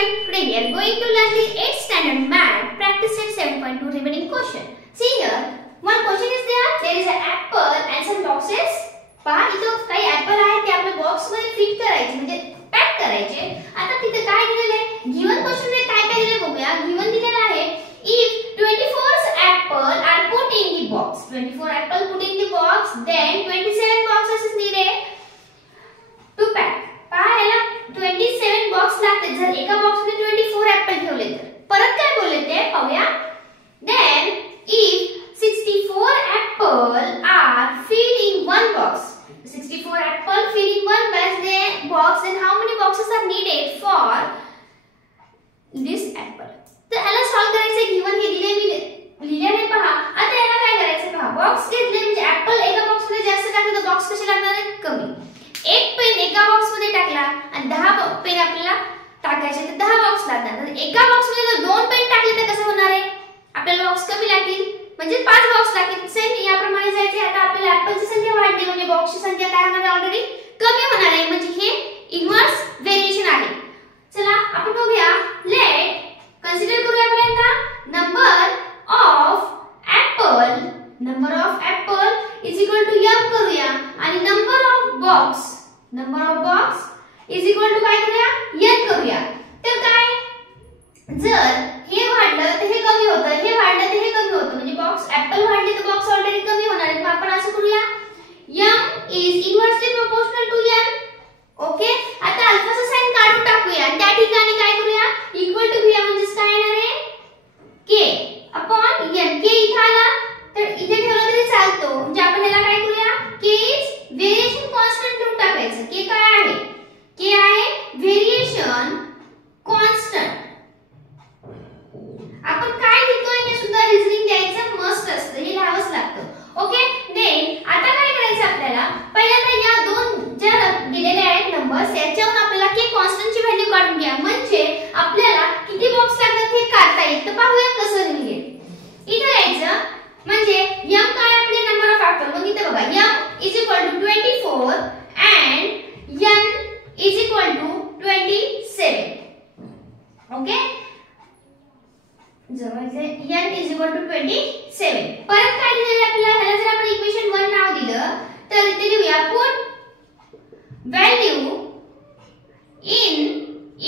students, today we are going to learn the 8th standard math practice set 7.2 remaining question. See here, one question is there. There is an apple and some boxes. पहा इथं काही apple आहेत ते आपल्या box मध्ये fit करायचे म्हणजे pack करायचे. आता तिथे काय दिलेले आहे गिवन क्वेश्चन मध्ये काय काय दिले बघूया. गिवन दिलेला आहे if 24 apple are put in the box, 24 apple put in the box, then 27 boxes is needed to pack. पहा याला 27 बॉक्स लागतात. जर एका बॉक्स मध्ये 24 ऍपल ठेवले तर परत काय बोलले ते पाहूया. then if 64 apple are filled in one box, 64 apple filled in one box, then how many boxes are needed for this apple. तर याला सॉल्व करायचे. गिवन हे दिले मी लिहिले नाही पहा. आता याला काय करायचं पहा. बॉक्स घेतले म्हणजे ऍपल एका बॉक्स मध्ये जास्त टाकले तर बॉक्स कसे लागणार आहेत कमी. एक पेन एका बॉक्स मध्ये टाकला आणि 10 पेन आपल्याला टाकायचे तर 10 बॉक्स लागणार. तर एका बॉक्स मध्ये जर 2 पेन टाकले तर कसं होणार आहे आपल्याला बॉक्स कमी लागतील म्हणजे 5 बॉक्स लागतील. सेम याप्रमाणे जायचे. आता आपल्याला ऍपलची संख्या वाढली म्हणजे बॉक्सची संख्या काय होणार आहे ऑलरेडी कमी होणार आहे म्हणजे हे इन्व्हर्स व्हेरिएशन आहे. चला आपण बघूया. लेट कन्सिडर करूया पहिल्यांदा number of apple is equal to m करूया आणि number of box is equal to काय करूया n करूया. तर काय जर हे वाढलं तर हे कमी होतं, हे वाढलं तर हे कमी होतं म्हणजे बॉक्स ऍपल वाढले तर बॉक्स ऑलरेडी कमी होणार आहे. मग आपण असं करूया m is inversely proportional to n. Okay. आता अल्फाचा साइन काढून टाकूया आणि त्या ठिकाणी काय करूया इक्वल टू घेऊया म्हणजे काय येणार आहे k अपॉन n. k इथे आला तर इथे ठेवलं तरी चालतो म्हणजे आपण याला काय करूया k इज व्हेरिएशन कॉन्स्टंट ठेवून टाकायचं. k काय आहे k आहे व्हेरिएशन कॉन्स्टंट. आपण काय लिहितोय हे सुद्धा रिझनिंग द्यायचं मस्ट असतं, हे लिहावंच लागतं. ओके. देन आता काय करायचं आपल्याला पहिल्यांदा या दोन ज्या दिलेले आहेत नंबर्स याच्यावरून आपल्याला k कॉन्स्टंटची व्हॅल्यू काढून घ्या म्हणजे आपल्याला किती बॉक्स लागतात हे काढता येईल. तर पाहूया कसं लिहिले. इथे यायचं म्हणजे m काय आपले नंबर ऑफ ऍपल. मग इथे बघा m is equal to 24 and n is equal to 27. Okay. जवळचे n इज इक्वल टू 27. परत काय दिलेलं आपल्याला ह्याला जर आपण इक्वेशन 1 नाव दिलं तर इथे लिहूया put value in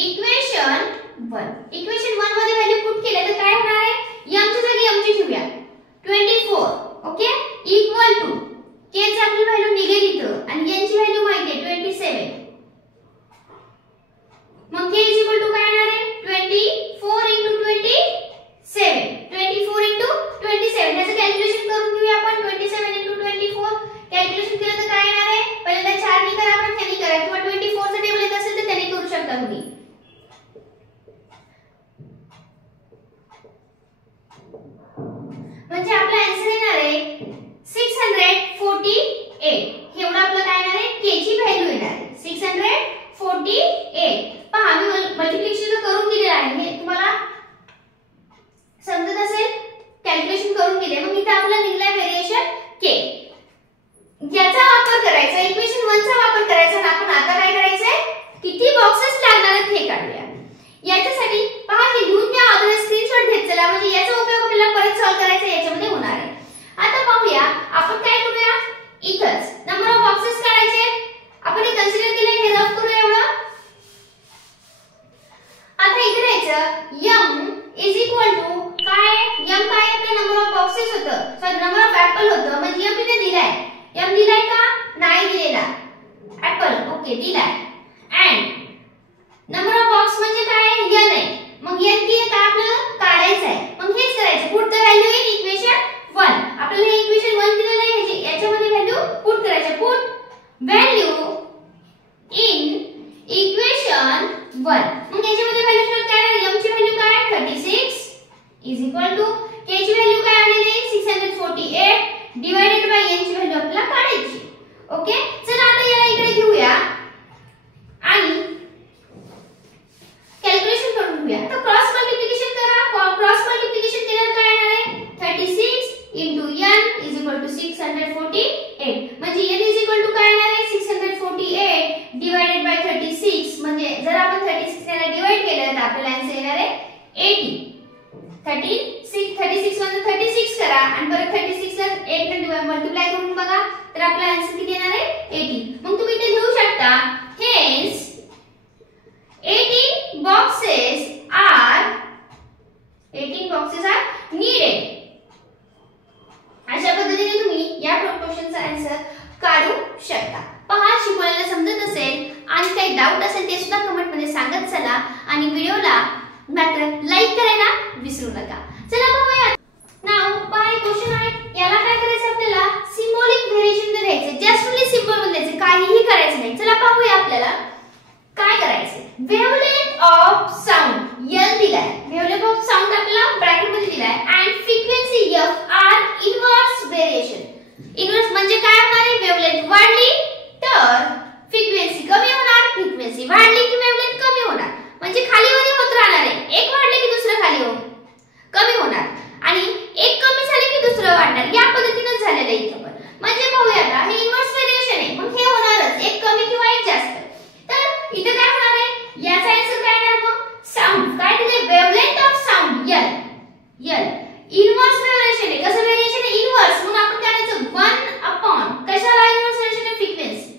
equation 1. Equation 1 मध्ये व्हॅल्यू पुट केलं तर काय होणार आहे m च्या जागी m ची ठेवूया 24. ओके. इक्वल टू k ची आपली व्हॅल्यू निघेल इथं आणि n ची व्हॅल्यू माहिती आहे 27. मग k इज इक्वल टू काय येणार आहे 24 into 27. 24 into 27 त्याचं कॅल्क्युलेशन करून घेऊया आपण. 27 into 24 कॅल्क्युलेशन केलं तर काय येणार आहे पहिल्यांदा 4 ने करा आपण त्याने करा किंवा 24 चं टेबल येत असेल तर त्याने करू शकता तुम्ही. म्हणजे आपला आन्सर येणार आहे 648. एवढं आपलं काय येणार आहे k ची व्हॅल्यू येणार आहे 648. पहा मी मल्टिप्लिकेशन करून दिलेलं आहे हे तुम्हाला समजत असेल. कॅल्क्युलेशन करून दिले. मग इथे आपल्याला निघाला व्हेरिएशन k. याचा वापर करायचा इक्वेशन 1 चा वापर करायचा आणि आपण आता काय करायचंय किती बॉक्सेस लागणार आहेत हे काढूया. याच्यासाठी पहा हे लिहून घ्या अगोदर स्क्रीनशॉट घेत चला म्हणजे याचा उपयोग आपल्याला परत सॉल्व करायचा याच्यामध्ये होणार आहे. आता पाहूया आपण काय करूया इथंच नंबर ऑफ बॉक्सेस काढायचे. आपण हे कन्सिडर केलं हे रफ करूया एवढं. आता इथे द्यायचं m इज इक्वल टू काय m काय आपलं नंबर ऑफ बॉक्सेस होतं सॉरी नंबर ऑफ ऍपल होतं म्हणजे m इथे दिलाय. m दिलाय का नाही दिलेला ऍपल. ओके दिलाय. अँड नंबर ऑफ बॉक्स म्हणजे काय n आहे. मग n की काय आपल्याला काढायचं आहे. मग हेच करायचं put the value in equation 1. आपल्याला हे इक्वेशन 1 दिलेलं आहे याच्यामध्ये व्हॅल्यू पुट करायचं. Put value in equation 1. मग याच्यामध्ये व्हॅल्यू काय आहे m ची व्हॅल्यू काय 36 इज इक्वल टू k ची व्हॅल्यू काय आलेली 648 डिवाइडेड बाय n ची व्हॅल्यू आपल्याला काढायची. ओके. चला आता याला इकडे घेऊया. जर आपण 36 ने डिवाइड केलं तर आपल्याला आन्सर येणार आहे 80. 36 मधून 36 करा आणि परत 36 ला 8 ने मल्टिप्लाय करून बघा तर आपला आन्सर किती येणार आहे 80. मग तुम्ही इथे लिहू शकता hence 18 boxes are needed. अशा पद्धतीने तुम्ही या क्वेश्चनचा आन्सर काढू शकता. पहा, शिकवलेलं समजत असेल आणि काही डाऊट असेल ते सुद्धा कमेंट मध्ये सांगत चला आणि व्हिडिओला मात्र लाईक करायला विसरू नका. चला बघूया. नाउ पहा, क्वेश्चन आहे, याला काय करायचं आपल्याला सिम्बॉलिक व्हेरिएशन द्यायचे. जस्ट ओन्ली सिम्बॉल द्यायचे, काहीही करायचं नाही. चला पाहूया आपल्याला काय करायचं. वेव्हलेंथ ऑफ साऊंड L दिलाय. वेव्हलेंथ ऑफ साऊंड आपल्याला ब्रॅकेट मध्ये दिलाय आणि frequency F are inverse variation. Inverse म्हणजे काय होणार आहे, वेव्हलेंथ वाढली तर फ्रिक्वेन्सी कमी होणार, फ्रिक्वेन्सी वाढली की वेव्हलेंथ कमी होणार. म्हणजे खालीवरी होत राहणार आहे. एक वाढले की दुसरं खाली कमी होणार आणि एक कमी झाले की दुसरं वाढणार. या पद्धतीने झालेलं आहे इथं पण. म्हणजे पाहूया आता, हे इन्व्हर्स व्हेरिएशन आहे, मग हे होणारच, एक कमी किंवा एक जास्त. तर इथे काय होणार आहे, याचा आन्सर काय येणार मग, साऊंड काय दिले, wavelength of sound L inverse variation आहे. कसं व्हेरिएशन आहे, इन्व्हर्स. म्हणून आपण काय करायचं 1 अपॉन कशाला इन्व्हर्स व्हेरिएशन आहे, फ्रिक्वेन्सी.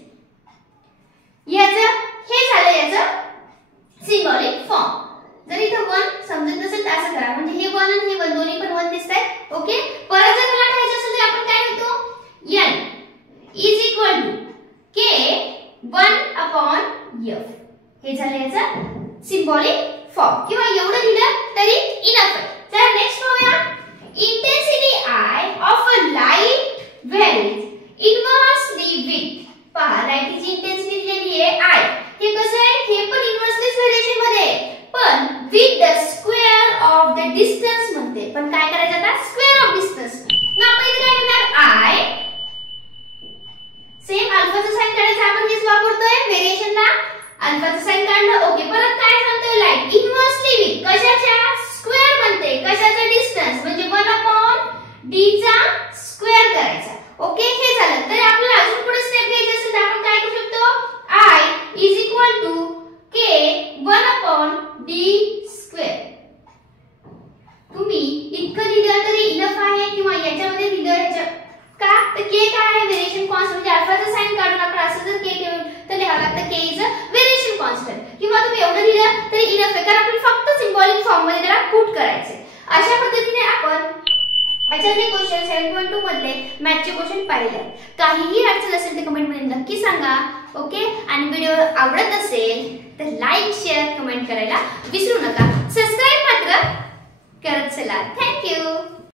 याचं हे झालं याचं सिम्बॉलिक फॉर्म. जर इथं 1 समजत नसेल तर असं करा, म्हणजे हे 1 आणि हे 1 दोन्ही पण 1 दिसतात. ओके, परत जर मला ठेवायचं असेल तर आपण काय लिहितो, N is equal to K 1 upon F. हे झालं याचं सिम्बॉलिक फॉर्म, किंवा एवढं लिहिलं तरी इनफ आहे. चला नेक्स्ट पाहूया. Intensity I of a light varies inversely with. पहा, लाईटची इंटेन्सिटी दिलेली आहे I. हे कसं आहे, हे पण इन्व्हर्सली व्हेरिएशन मध्ये आहे, पण with the square of the distance म्हणते. पण काय करायचं आता, स्क्वेअर ऑफ डिस्टन्स. मग आपण इथे काय करणार, I सेम अल्फाचं साइन काढायचं. आपण हेच वापरतोय व्हेरिएशनला, अल्फाचं साइन काढलं. ओके, परत काय सांगतोय, लाईट इन्व्हर्सली विथ कशाच्या, स्क्वेअर म्हणते, कशाचा, डिस्टन्स. म्हणजे 1 अपॉन d चा स्क्वेअर करायचा. ओके, हे झालं. तर आपल्याला अजून पुढे स्टेप घ्यायची असेल तर आपण काय करू शकतो, I is equal to K 1 upon d square. तुम्ही इतकं लिहिलं तरी इनफ आहे, किंवा याच्यामध्ये लिहिलं ह्याच्या का, तर K काय आहे, व्हेरिएशन कॉन्स्टंट. म्हणजे अल्फाचा साइन काढून आपण असं जर K ठेवलं तर लिहावं लागतं K is a variation constant. किंवा तुम्ही एवढं लिहिलं तरी इनफ आहे, कारण आपण फक्त सिम्बॉलिक फॉर्म मध्ये त्याला पुट करायचे. अशा पद्धतीने आपण याच्यातले क्वेश्चन 7.2 मधले मॅथचे क्वेश्चन पाहिले आहेत. काहीही अडचण असेल तर कमेंट मध्ये नक्की सांगा. ओके, आणि व्हिडिओ आवडत असेल तर लाईक, शेअर, कमेंट करायला विसरू नका.